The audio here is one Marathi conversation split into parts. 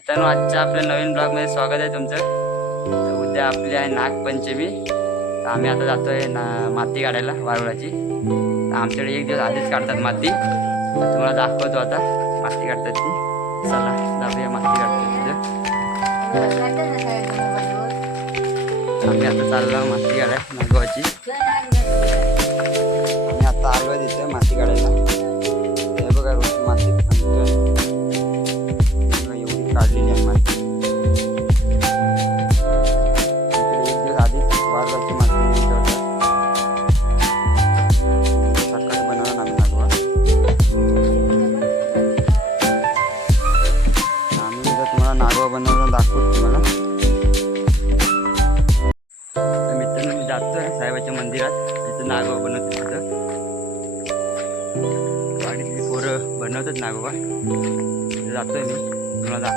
मित्रांनो आजच्या आपल्या नवीन ब्लॉगमध्ये स्वागत आहे तुमचं. तर उद्या आपली आहे नागपंचमी. तर आम्ही आता जातोय ना माती काढायला वारुळाची. तर आमच्याकडे एक दिवस आधीच काढतात माती. तुम्हाला दाखवतो आता माती काढतात ती. चला जाऊया माती काढतो आम्ही आता चाललो माती काढाय नागवाची आम्ही आता आलो आहे तिथे माती काढायला.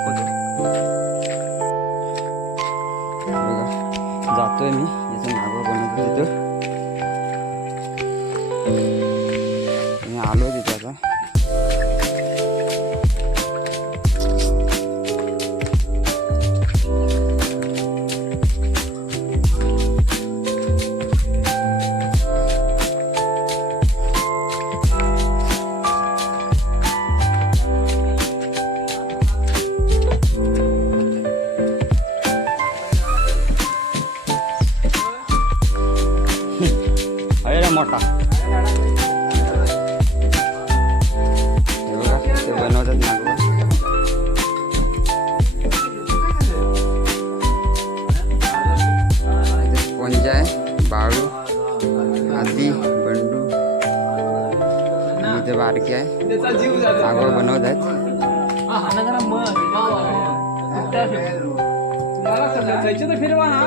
वगैरे. बघा जातोय मी. याचं नागोबा बनवतो तिथं मोठा ते बनवतात स्पंज आहे बाळू आदी बंडू इथे बारके आहे नागोबा बनवत आहेत फिरवा ना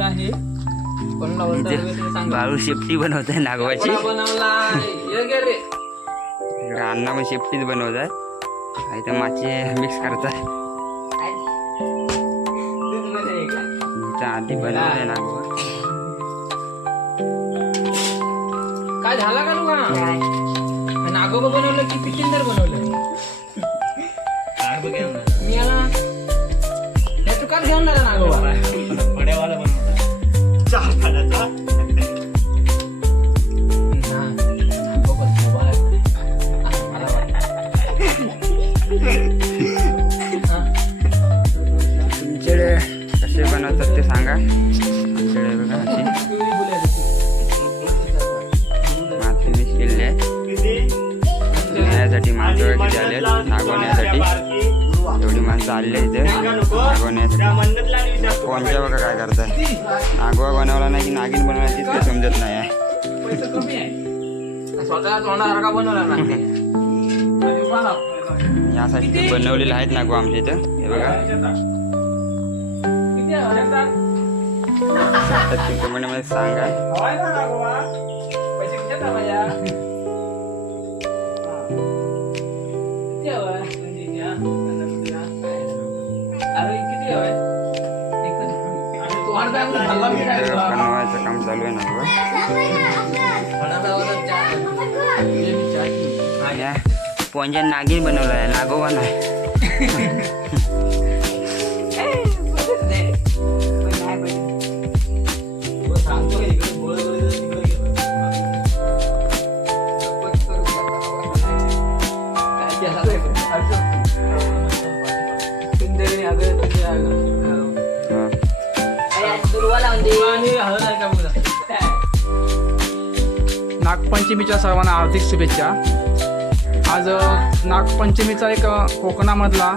आहे. बाळू शेपटी बनवत आहे? इकडे अण्णा पण शेपटीच बनवतात. इथं मासे मिक्स करतात. इथं आधी बनवलंय नागोबा. काय झाला का नागोबा बनवलं की पिटिंदर बनवलं? बनवतात ते सांगा. आमच्याकडे बघा अशी मिक्स केलेली आहे. न्यायासाठी माणसं आले नागवण्यासाठी. एवढी माणसं आलेली इथे नागवण्यासाठी. कोणत्या बघा काय करताय? नागवा बनवला नाही की नागिन बनवण्याची काही समजत नाही आहे. बनवला. यासाठी बनवलेले आहेत नागवा आमच्या इथं. हे बघा. मी काय इथं तुला? बनवायचं काम चालू आहे नागवा फळाचा आवाजात चहा. म्हणजे मी चहा पिऊ. आणि या पोंजा नागिन बनवलं आहे नागोबा नाही ए, बोलत नाही. नागपंचमीच्या सर्वांना हार्दिक शुभेच्छा. आज नागपंचमीचा एक कोकणामधला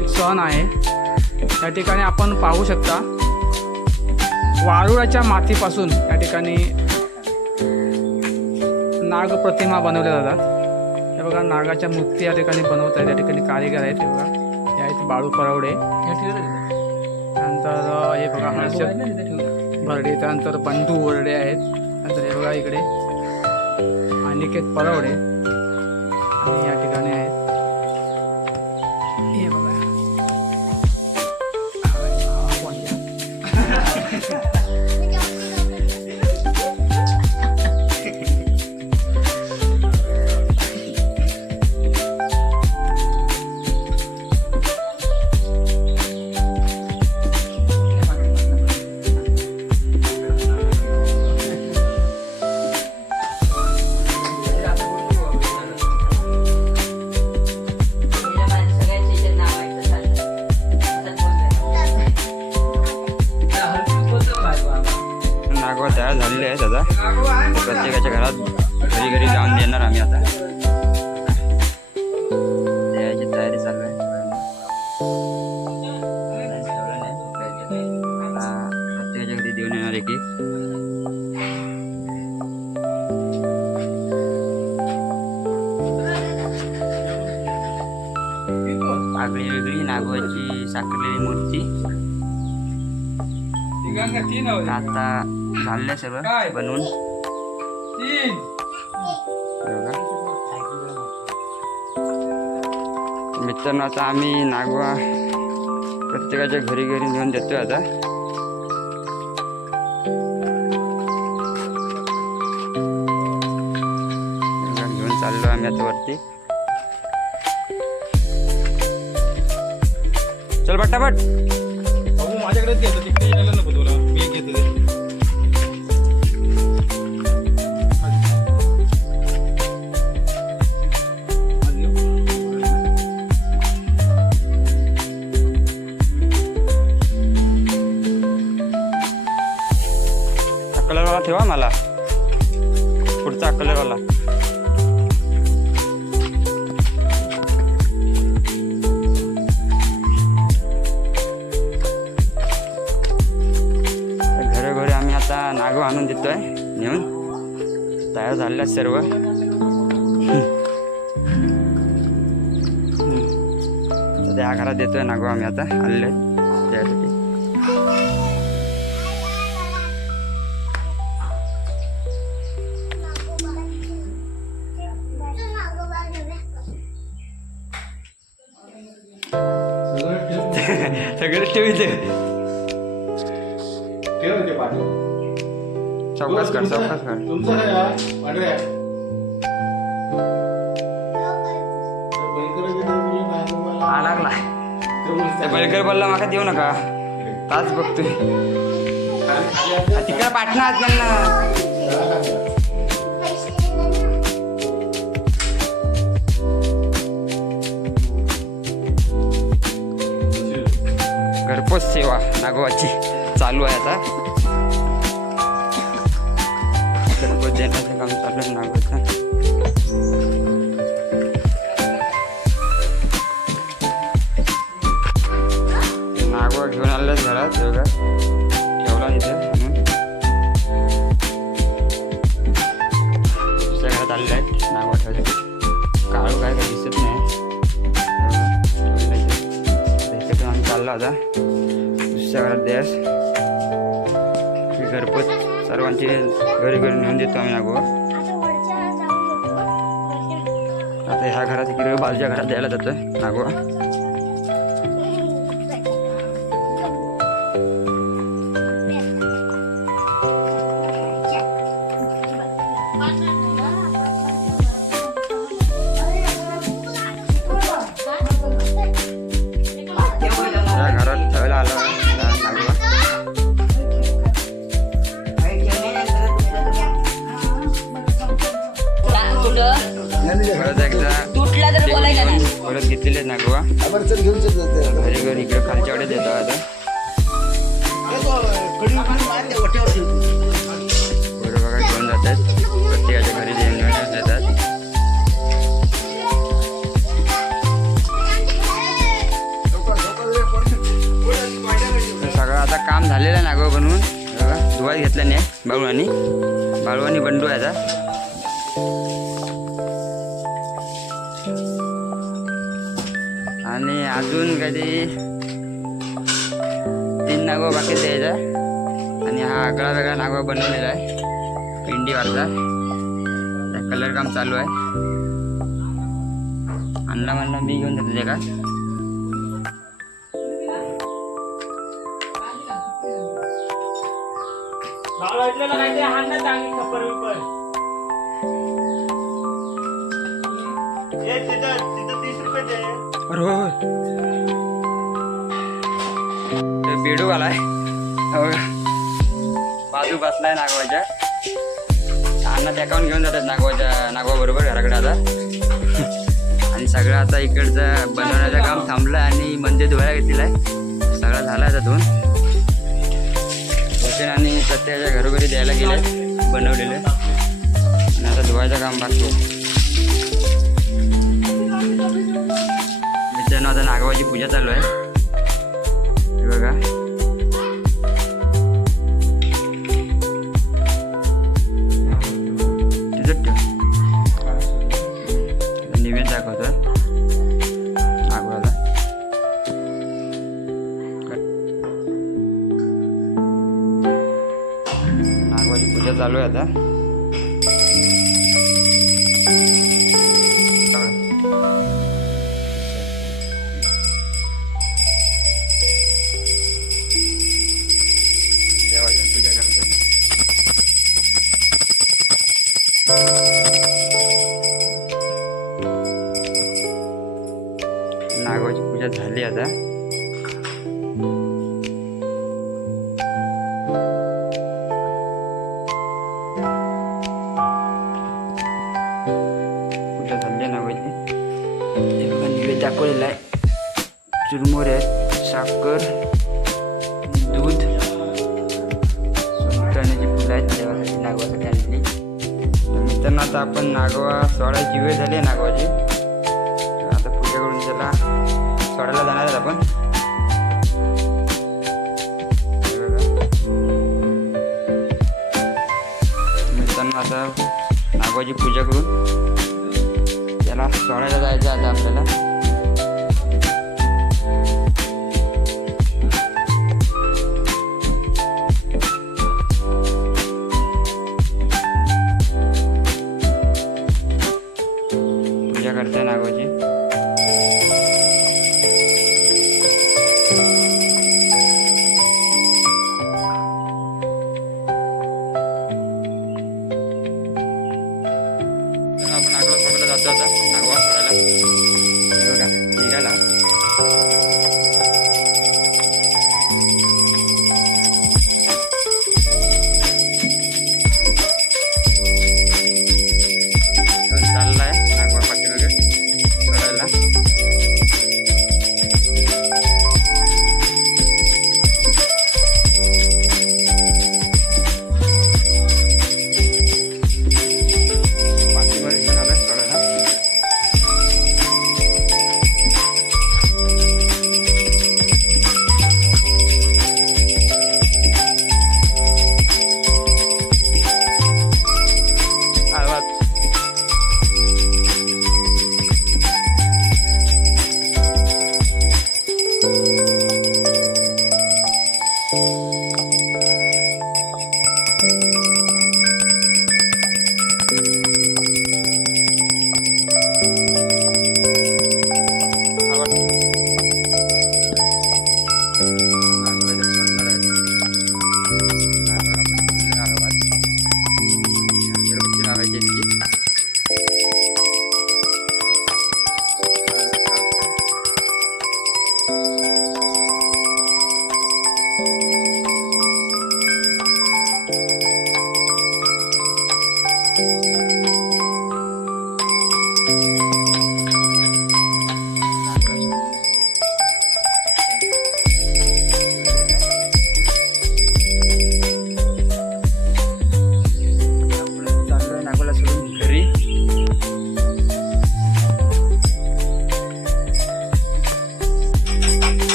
एक सण आहे. या ठिकाणी आपण पाहू शकता वारुळाच्या मातीपासून या ठिकाणी नागप्रतिमा बनवल्या जातात. हे बघा नागाच्या मूर्ती या ठिकाणी बनवत आहेत या ठिकाणी कारीगर आहेत हे बघा. हे आहेत बाळू परवडे. नंतर हे बघा हर्ष भरडे त्यानंतर बंधू वरडे आहेत. नंतर हे बघा इकडे. अनिकेत परवडे. आणि या ठिकाणी आहेत. हे बघा. नागवा तयार झालेले आहेत आता प्रत्येकाच्या घरात घरी घरी जाऊन देणार आम्ही आता. द्यायची तयारी चालू आहे. आता प्रत्येकाच्या घरी देऊन येणार एक एक आगळी वेगळी नागवाची साकारलेली मूर्ती. आता झालं सगळं? बनवून. मित्रांनो आता आम्ही नागवा प्रत्येकाच्या घरी घरी नेऊन देतोय आता. घेऊन चाललो आम्ही आता वरती. चल पटापट. माझ्याकडेच घेतो नागू आणून देतोय. नेऊन तयार झालेल्या सर्व. त्या घरात देतोय नागू आम्ही आता. आलेले आहेत त्यासाठी. सगळं ठेवीचे ठेव चौकास कर चौकास कर तुमचं काय आहे? पांढऱ्या बैलकडे गेलं तुम्ही नाही तुम्हाला. हा लागला. त्या बैलकर बोलला माका देऊ नका ताच बघतोय खाली-. तिकडे पाठणार त्यांना? घरपोच सेवा नागोबाची चालू आहे आता घरपोच देण्याचं काम चालू आहे नागवा घेऊन आले घरात बघा ठेवला इथे. दुसऱ्या घरात आलेले आहे नागवा ठेवले काळू काय काय दिसत नाही. ठेवलेलं इथे. इकडून आम्ही चाललो आता. दुसऱ्या घरात द्यास. हे घरपोच. सर्वांची घरी घरी नेऊन देतो आम्ही अगोदर आता ह्या घरात इकडे बाजूच्या घरात द्यायला जातं नागोबा केले ना गोवा. घरी घेऊन इकडे खालच्या वाटे येतो आता. घेऊन जातात देतात. सगळं आता काम झालेलं आहे नागो बनवून. धुवायला घेतला नाही बाळवानी. बाळवानी बंडू आहे आता. अजून कधी तीन नागो बाकी द्यायचा आणि हा आगळा वेगळा नागवा बनवलेला आहे. पिंडीवरचा. कलर काम चालू आहे. आणला म्हणला मी घेऊन जातो ते का? चांगली खपर विपर ते बेडू आलाय. हो बाजू बसलाय नागवाच्या. अण्णा त्या अकाउंट घेऊन जातात नागवाच्या नागवा बरोबर घराकडे आता. आणि सगळं आता इकडचं बनवण्याचं काम थांबलं आणि मंदिर धुवायला घेतलेलं आहे. सगळं झालं आता धुवून. भूषण आणि सत्याच्या घरोघरी द्यायला गेले बनवलेले. आणि आता धुवायचं काम बाकी मित्रांनो आता नागवाची पूजा चालू आहे. हे बघा. तिथं ठेव. निवेद दाखवतो नागवाला नागवाची पूजा चालू आहे आता. नागवा वेळ झाली आहे नागवाची आता पूजा करून त्याला सोडायला जाणार आहेत आपण. मित्रांनो आता नागवाची पूजा करून त्याला सोडायला जायचं आता आपल्याला. Música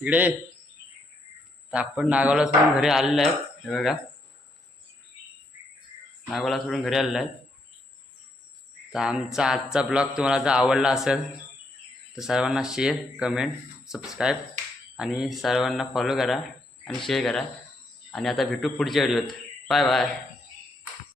तिकडे आपण नागावला सोडून घरी आलेलं आहेत. हे बघा. नागावला सोडून घरी आलेलं आहे तर आमचा आजचा ब्लॉग तुम्हाला जर आवडला असेल तर सर्वांना शेअर कमेंट सबस्क्राईब आणि सर्वांना फॉलो करा आणि शेअर करा. आणि आता भेटू पुढच्या व्हिडिओत बाय बाय